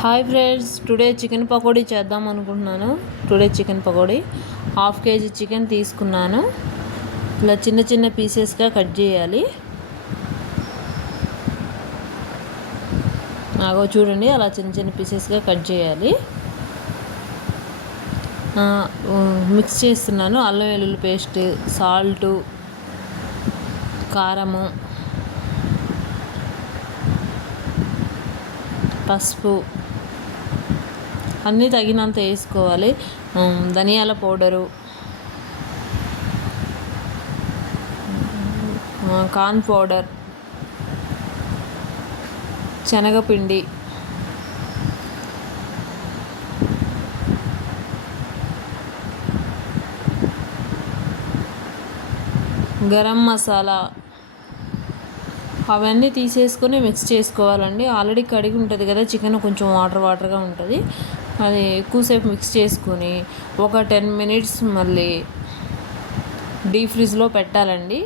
Hi friends, today chicken pakodi చేద్దాం అనుకుంటున్నాను. Chicken pakodi half KG chicken తీసుకున్నాను. ఇలా చిన్న చిన్న పీసెస్గా కట్ చేయాలి. చూడండి, అలా చిన్న చిన్న పీసెస్గా కట్ చేయాలి. మిక్స్ చేస్తున్నాను. అల్లం వెల్లుల్లి పేస్ట్, సాల్టు, కారము, పసుపు అన్నీ తగినంత వేసుకోవాలి. ధనియాల పౌడరు, కార్న్ పౌడర్, శనగపిండి, గరం మసాలా అవన్నీ తీసేసుకొని మిక్స్ చేసుకోవాలండి. ఆల్రెడీ కడిగి ఉంటుంది కదా చికెన్, కొంచెం వాటర్గా ఉంటుంది. అది ఎక్కువసేపు మిక్స్ చేసుకొని ఒక 10 minutes మళ్ళీ డీప్ ఫ్రిడ్జ్లో పెట్టాలండి.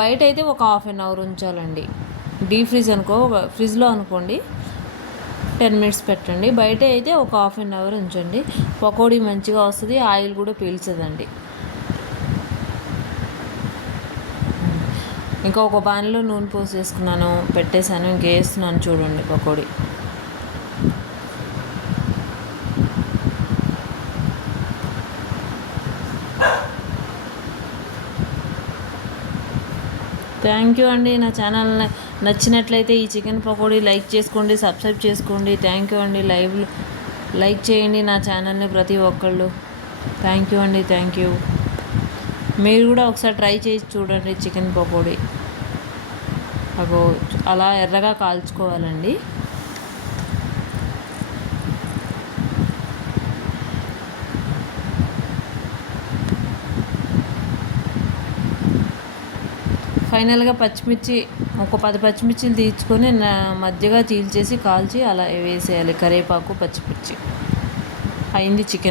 బయట అయితే ఒక 1/2 hour ఉంచాలండి. డీప్ ఫ్రిడ్జ్ ఫ్రిడ్జ్లో అనుకోండి 10 minutes పెట్టండి. బయట అయితే ఒక 1/2 hour ఉంచండి. పకోడీ మంచిగా వస్తుంది, ఆయిల్ కూడా పీల్చదండి. ఇంకా ఒక పాన్లో నూనె పోసేసుకున్నాను, పెట్టేశాను. ఇంక వేస్తున్నాను చూడండి పకోడీ. థ్యాంక్ యూ అండి. నా ఛానల్ నచ్చినట్లయితే ఈ చికెన్ పకోడీ లైక్ చేసుకోండి, సబ్స్క్రైబ్ చేసుకోండి. థ్యాంక్ యూ అండి. లైక్ చేయండి నా ఛానల్ని ప్రతి ఒక్కళ్ళు. థ్యాంక్ యూ అండి. Thank you. మీరు కూడా ఒకసారి ట్రై చేసి చూడండి చికెన్ పకోడీ. అలా ఎర్రగా కాల్చుకోవాలండి. ఫైనల్గా పచ్చిమిర్చి ఒక 10 పచ్చిమిర్చిలు తీసుకొని మధ్యగా చీల్చేసి కాల్చి అలా వేసేయాలి. కరివేపాకు, పచ్చిమిర్చి. అయింది చికెన్.